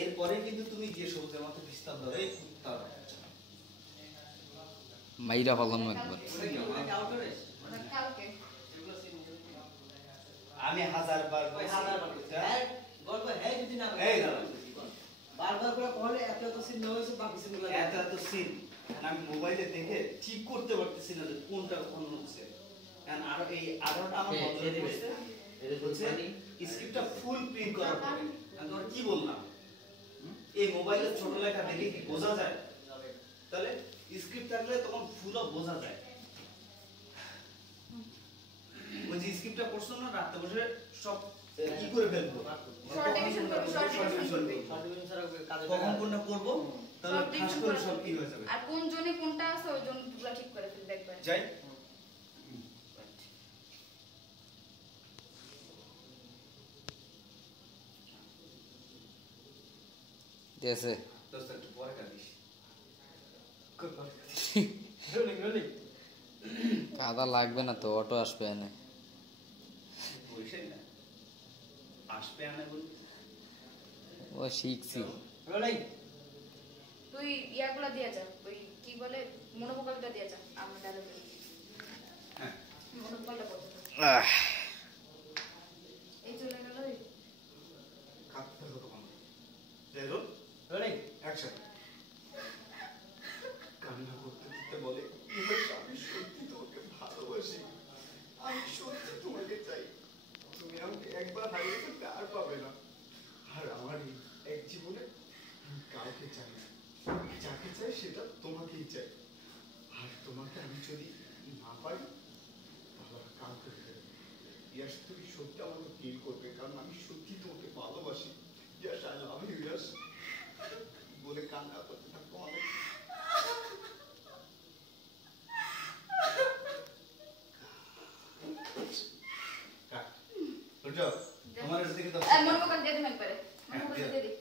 এরপরে কিন্তু তুমি যে সবুজের মতো বিস্তার ধরে এই কুত্তা মাইরা পালাম একবার। আমি হাজারবার গল্প হ্যাঁ যদি না এই দাঁড়া বারবার করে পড়লে এত এত সিন না হয়েছে বাকি সিনগুলো এত এত সিন আমি মোবাইলে দেখে ঠিক করতে পারতেছি না যে কোনটা অন্য হচ্ছে কারণ আরো এই 18টা আমার নজরে পড়ছে হচ্ছে স্ক্রিপ্টটা ফুল প্রিন্ট করার পরে আমি তোমার কি বললাম এই মোবাইলের ছোট লেখা দেখে কি বোঝা যায় তাহলে স্ক্রিপ্ট থাকলে তখন ফুলও বোঝা যায় ওই যে স্ক্রিপ্টটা পড়ছো না রাতে বসে সব কি করে ফেলবো শর্ট ডিভিশন করবে কখন কোনটা করবো তাহলে খাস করে সব কি হয়ে যাবে আর কোন জোনে কোনটা আছে ওই জোনগুলো ঠিক করে ফেলবে একবার যাই দেশে দোস্ত একটু পরে কাটিস রোলিং কাদা লাগবে না তো, অটো আসবে এনে। বসে না আসবে আনে বল ও শিখছি। রোলিং তুই ইয়াগুলা দিয়ে যা ওই কি বলে মনোভোকালটা দিয়ে যা আমার ডায়লগ হ্যাঁ মনোভোকালটা বলতে এই চলে গেল কাটতে হবে কখন যাই হোক রোলিং অ্যাকশন কান্না করতে করতে বলে আমি সত্যি তোমাকে ভালোবাসি আমি সত্যি তোমাকে চাই তুমি আমাকে একবার হারিয়ে ফেলতে আর পাবে না আর আমার এক জীবনে আমি কাউকে চাই না যাকে চাই সেটা তোমাকেই চাই আর তোমাকে আমি যদি না পাই তাহলে আর কাউকে দেবে ইয়াস তুমি সত্যি আমাকে ফিল করবে কারণ আমি সত্যি তোমাকে ভালোবাসি ইয়াস আই লাভ ইউ ইয়াস বলে কান্না করতে থাকবো অনেক তোমার দিকে তো মনোভোকাল দিয়ে দিন একবারে মনোভোকাল দিয়ে দিন